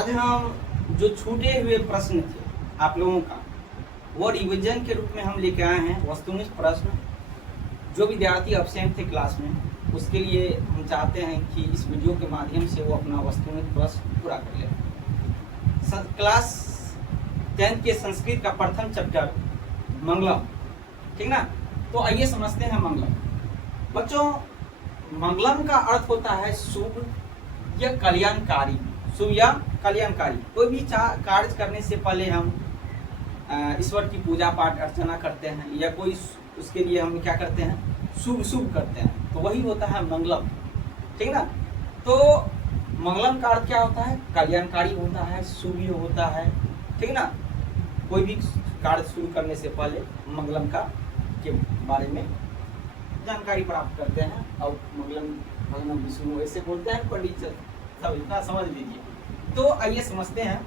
आज हम जो छूटे हुए प्रश्न थे आप लोगों का, वो रिवीजन के रूप में हम लेके आए हैं। वस्तुनिष्ठ प्रश्न जो विद्यार्थी अब्सेंट थे क्लास में, उसके लिए हम चाहते हैं कि इस वीडियो के माध्यम से वो अपना वस्तुनिष्ठ प्रश्न पूरा कर ले। क्लास 10th के संस्कृत का प्रथम चैप्टर मंगलम, ठीक ना। तो आइए समझते हैं मंगलम। बच्चों, मंगलम का अर्थ होता है शुभ या कल्याणकारी। शुभ या कल्याणकारी। कोई भी कार्य करने से पहले हम ईश्वर की पूजा पाठ अर्चना करते हैं, या कोई उसके लिए हम क्या करते हैं, शुभ शुभ करते हैं, तो वही होता है मंगलम, ठीक ना। तो मंगलम का अर्थ क्या होता है? कल्याणकारी होता है, शुभ होता है, ठीक ना। कोई भी कार्य शुरू करने से पहले मंगलम का के बारे में जानकारी प्राप्त करते हैं। और मंगलम विष्णु ऐसे बोलते हैं पंडित, सब इतना समझ लीजिए। तो आइए समझते हैं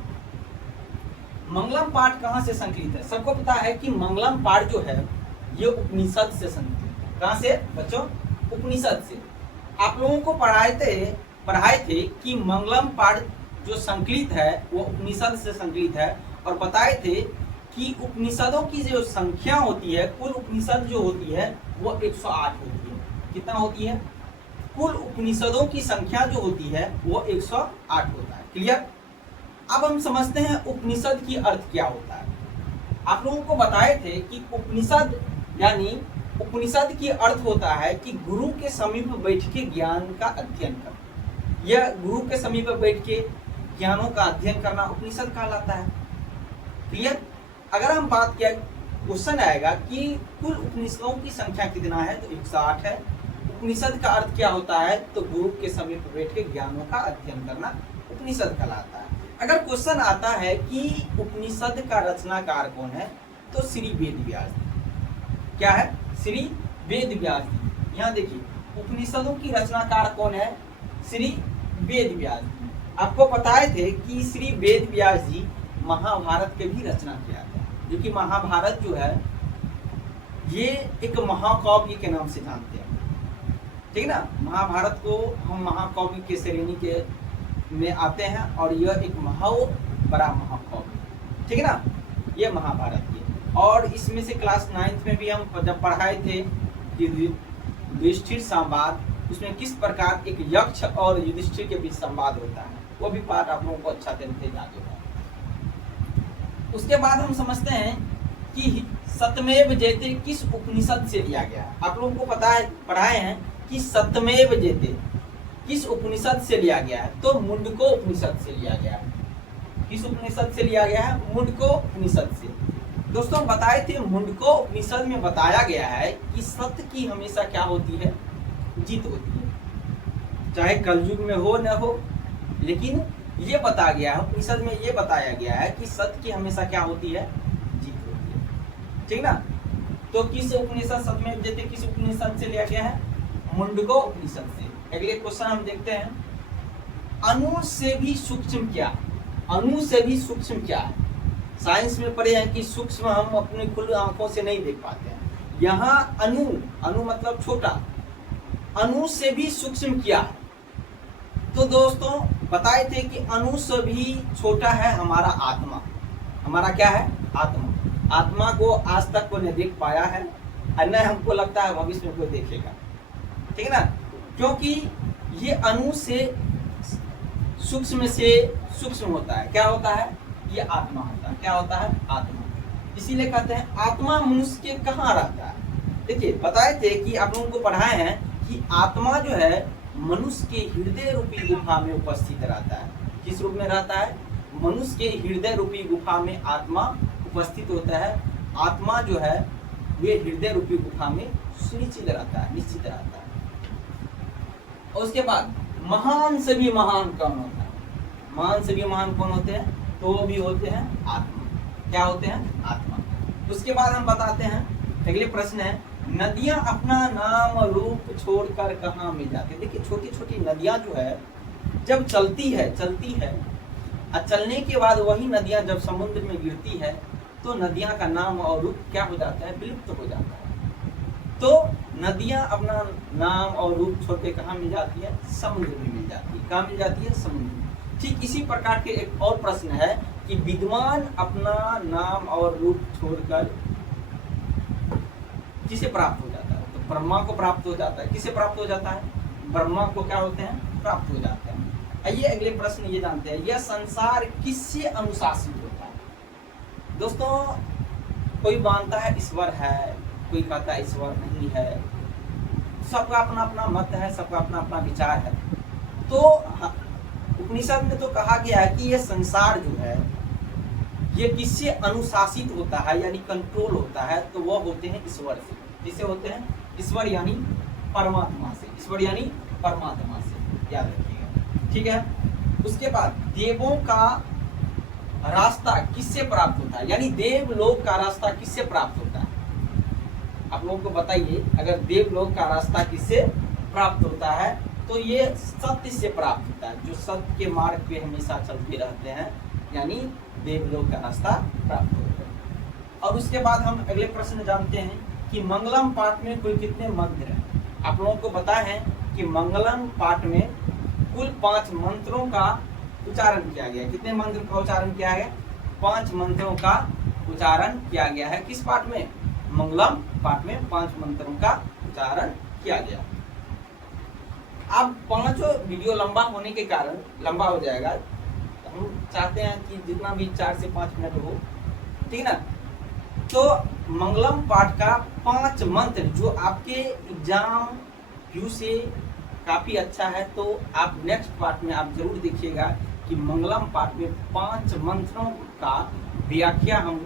मंगलम पाठ कहाँ से संकलित है। सबको पता है कि मंगलम पाठ जो है ये उपनिषद से संकलित है। कहाँ से बच्चों? उपनिषद से। आप लोगों को पढ़ाए थे कि मंगलम पाठ जो संकलित है वो उपनिषद से संकलित है, और बताए थे कि उपनिषदों की जो संख्या होती है, कुल उपनिषद जो होती है वो 108 होती है। कितना होती है? कुल उपनिषदों की संख्या जो होती है वो 108 होता है। क्लियर? अब हम समझते हैं उपनिषद की अर्थ क्या होता है। आप लोगों को बताए थे कि उपनिषद यानी उपनिषद की अर्थ होता है कि गुरु के समीप बैठ के ज्ञान का अध्ययन करना। यह गुरु के समीप बैठ के ज्ञानों का अध्ययन करना उपनिषद कहलाता है। क्लियर? अगर हम बात किया, क्वेश्चन आएगा कि कुल उपनिषदों की संख्या कितना है, तो 108 है। उपनिषद का अर्थ क्या होता है, तो गुरु के समीप बैठ के ज्ञानों का अध्ययन करना उपनिषद कहलाता है। अगर क्वेश्चन आता है कि उपनिषद का रचनाकार कौन है, तो श्री वेद व्यास जी। क्या है? श्री वेद व्यास जी। यहाँ देखिए, उपनिषदों की रचनाकार कौन है? श्री वेद व्यास जी। आपको बताए थे कि श्री वेद व्यास जी महाभारत के भी रचना किया था, क्योंकि महाभारत जो है ये एक महाकाव्य के नाम से जानते हैं, ठीक ना। महाभारत को हम महाकाव्य के श्रेणी के में आते हैं, और यह एक बड़ा महाकाव्य, ठीक है ना। यह महाभारत की, और इसमें से क्लास 9th में भी हम जब पढ़ाए थे कि युधिष्ठिर संवाद, उसमें किस प्रकार एक यक्ष और युधिष्ठिर के बीच संवाद होता है, वो भी पाठ आप लोगों को अच्छा तरीके से याद होगा। उसके बाद हम समझते हैं कि सत्यमेव जयते किस उपनिषद से लिया गया है। आप लोगों को पता है, पढ़ाए हैं कि सत्यमेव जयते किस उपनिषद से लिया गया है, तो मुंडको उपनिषद से लिया गया है। किस उपनिषद से लिया गया है? मुंडको उपनिषद से। दोस्तों, बताए थे मुंडको उपनिषद में बताया गया है कि सत्य की हमेशा क्या होती है? जीत होती है, चाहे कलयुग में हो न हो। लेकिन ये बताया गया है, उपनिषद में ये बताया गया है कि सत्य की हमेशा क्या होती है? जीत होती है, ठीक ना। तो किस उपनिषद, सत्यमेव जयते किस उपनिषद से लिया गया है? मुंडको उपनिषद से। अगले क्वेश्चन हम देखते हैं, अणु से भी सूक्ष्म क्या है? अणु से भी सूक्ष्म क्या है? साइंस में पढ़े हैं कि सूक्ष्म हम अपने खुली आंखों से नहीं देख पाते हैं। यहाँ अणु मतलब छोटा, अणु से भी सूक्ष्म क्या है? तो दोस्तों, बताए थे कि अणु से भी छोटा है हमारा आत्मा। हमारा क्या है? आत्मा। आत्मा को आज तक कोई नहीं देख पाया है, और न हमको लगता है भविष्य में कोई देखेगा, ठीक है ना। क्योंकि ये अणु से सूक्ष्म होता है। क्या होता है? ये आत्मा होता है। क्या होता है? आत्मा। इसीलिए कहते हैं आत्मा मनुष्य के कहाँ रहता है। देखिए, बताए थे कि आप लोगों को पढ़ाए हैं कि आत्मा जो है मनुष्य के हृदय रूपी गुफा में उपस्थित रहता है। किस रूप में रहता है? मनुष्य के हृदय रूपी गुफा में आत्मा उपस्थित होता है। आत्मा जो है वे हृदय रूपी गुफा में सुनिश्चित रहता है, निश्चित रहता है। और उसके बाद महान से भी महान कौन होता है? महान से भी महान कौन होते हैं? तो वो भी होते हैं आत्मा। क्या होते हैं? आत्मा। उसके बाद हम बताते हैं, अगले प्रश्न है, नदियां अपना नाम रूप छोड़कर कहाँ मिल जाती है? देखिए, छोटी छोटी नदियां जो है जब चलती है और चलने के बाद वही नदियां जब समुद्र में गिरती है, तो नदियां का नाम और रूप क्या हो जाता है? विलुप्त हो जाता है। तो नदियां अपना नाम और रूप छोड़ के कहाँ मिल जाती है? समुद्र में मिल जाती है। कहाँ मिल जाती है? समुद्र में। ठीक इसी प्रकार के एक और प्रश्न है कि विद्वान अपना नाम और रूप छोड़कर किसे प्राप्त हो जाता है? तो ब्रह्मा को प्राप्त हो जाता है। किसे प्राप्त हो जाता है? ब्रह्मा को क्या होते हैं? प्राप्त हो जाते हैं। आइए अगले प्रश्न ये जानते हैं, यह संसार किससे अनुशासित होता है? दोस्तों, कोई मानता है ईश्वर है, कोई कहता है ईश्वर नहीं है, सबका अपना अपना मत है, सबका अपना अपना विचार है। तो उपनिषद में तो कहा गया है कि यह संसार जो है ये किससे अनुशासित होता है यानी कंट्रोल होता है? तो वह होते हैं ईश्वर से। किससे होते हैं? ईश्वर यानी परमात्मा से। ईश्वर यानी परमात्मा से, याद रखिएगा, ठीक है। उसके बाद देवों का रास्ता किससे प्राप्त होता है? यानी देवलोक का रास्ता किससे प्राप्त होता है? आप लोगों को बताइए, अगर देवलोक का रास्ता किससे प्राप्त होता है तो ये सत्य से प्राप्त होता है। जो सत्य के मार्ग पे हमेशा चलते रहते हैं यानी देवलोक का रास्ता प्राप्त होता है। और उसके बाद हम अगले प्रश्न जानते हैं कि मंगलम पाठ में कुल कितने मंत्र हैं? आप लोगों को पता है कि मंगलम पाठ में कुल 5 मंत्रों का उच्चारण किया गया। कितने मंत्र का उच्चारण किया गया? 5 मंत्रों का उच्चारण किया गया है। किस पाठ में? मंगलम पाठ में 5 मंत्रों का उच्चारण किया गया। अब 5 वीडियो लंबा होने के कारण लंबा हो जाएगा, हम चाहते हैं कि जितना भी 4 से 5 मिनट हो, ठीक ना। तो मंगलम पाठ का 5 मंत्र जो आपके एग्जाम व्यू से काफी अच्छा है, तो आप नेक्स्ट पार्ट में आप जरूर देखिएगा कि मंगलम पाठ में 5 मंत्रों का व्याख्या हम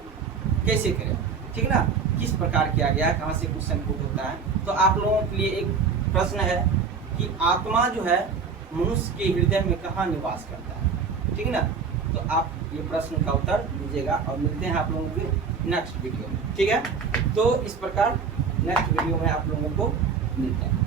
कैसे करें, ठीक ना, किस प्रकार किया गया है, कहाँ से क्वेश्चन पुट होता है। तो आप लोगों के लिए एक प्रश्न है कि आत्मा जो है मनुष्य के हृदय में कहाँ निवास करता है, ठीक ना। तो आप ये प्रश्न का उत्तर दीजिएगा और मिलते हैं आप लोगों के नेक्स्ट वीडियो में, ठीक है। तो इस प्रकार नेक्स्ट वीडियो में आप लोगों को मिलते हैं।